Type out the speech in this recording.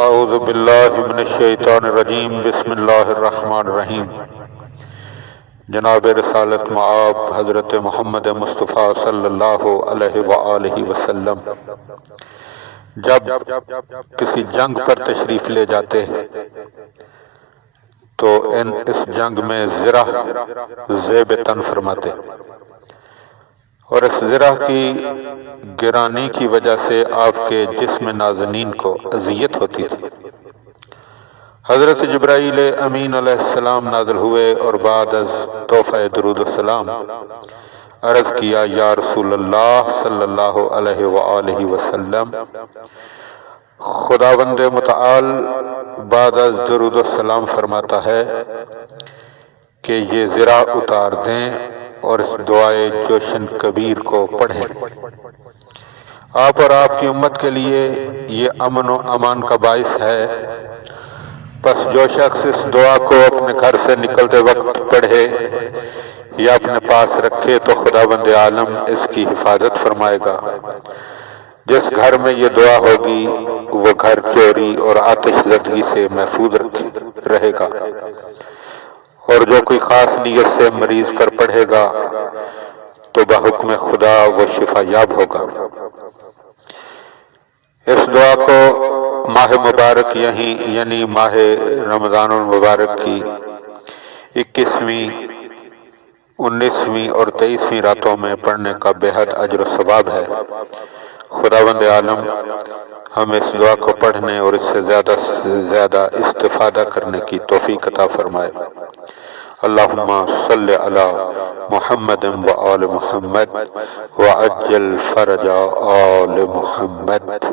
اعوذ باللہ من الشیطان الرجیم بسم اللہ الرحمن الرحیم۔ جناب رسالت معاب حضرت محمد مصطفیٰ صلی اللہ علیہ وآلہ وسلم جب کسی جنگ پر تشریف لے جاتے تو اس جنگ میں زرہ زیب تن فرماتے، اور اس زرہ کی گرانی کی وجہ سے آپ کے جسم نازنین کو اذیت ہوتی تھی۔ حضرت جبرائیل امین علیہ السلام نازل ہوئے اور بعد از تحفہ درود السلام عرض کیا، یا رسول اللہ صلی اللہ علیہ وآلہ وسلم، خداوند متعال بعد از درود السلام فرماتا ہے کہ یہ زرہ اتار دیں اور اس دعائے جوشن کبیر کو پڑھیں۔ آپ اور آپ کی امت کے لیے یہ امن و امان کا باعث ہے، پس جو شخص اس دعا کو اپنے گھر سے نکلتے وقت پڑھے یا اپنے پاس رکھے تو خداوند عالم اس کی حفاظت فرمائے گا۔ جس گھر میں یہ دعا ہوگی وہ گھر چوری اور آتش زدگی سے محفوظ رہے گا، اور جو کوئی خاص نیت سے مریض پر پڑھے گا تو بحکم خدا وہ شفا یاب ہوگا۔ اس دعا کو ماہ مبارک یعنی ماہ رمضان المبارک کی 21ویں، 19ویں اور 23ویں راتوں میں پڑھنے کا بے حد اجر و ثواب ہے۔ خداوند عالم ہمیں اس دعا کو پڑھنے اور اس سے زیادہ استفادہ کرنے کی توفیق عطا فرمائے۔ اللہم صلی علی محمد و آل محمد وعجل فرج آل محمد۔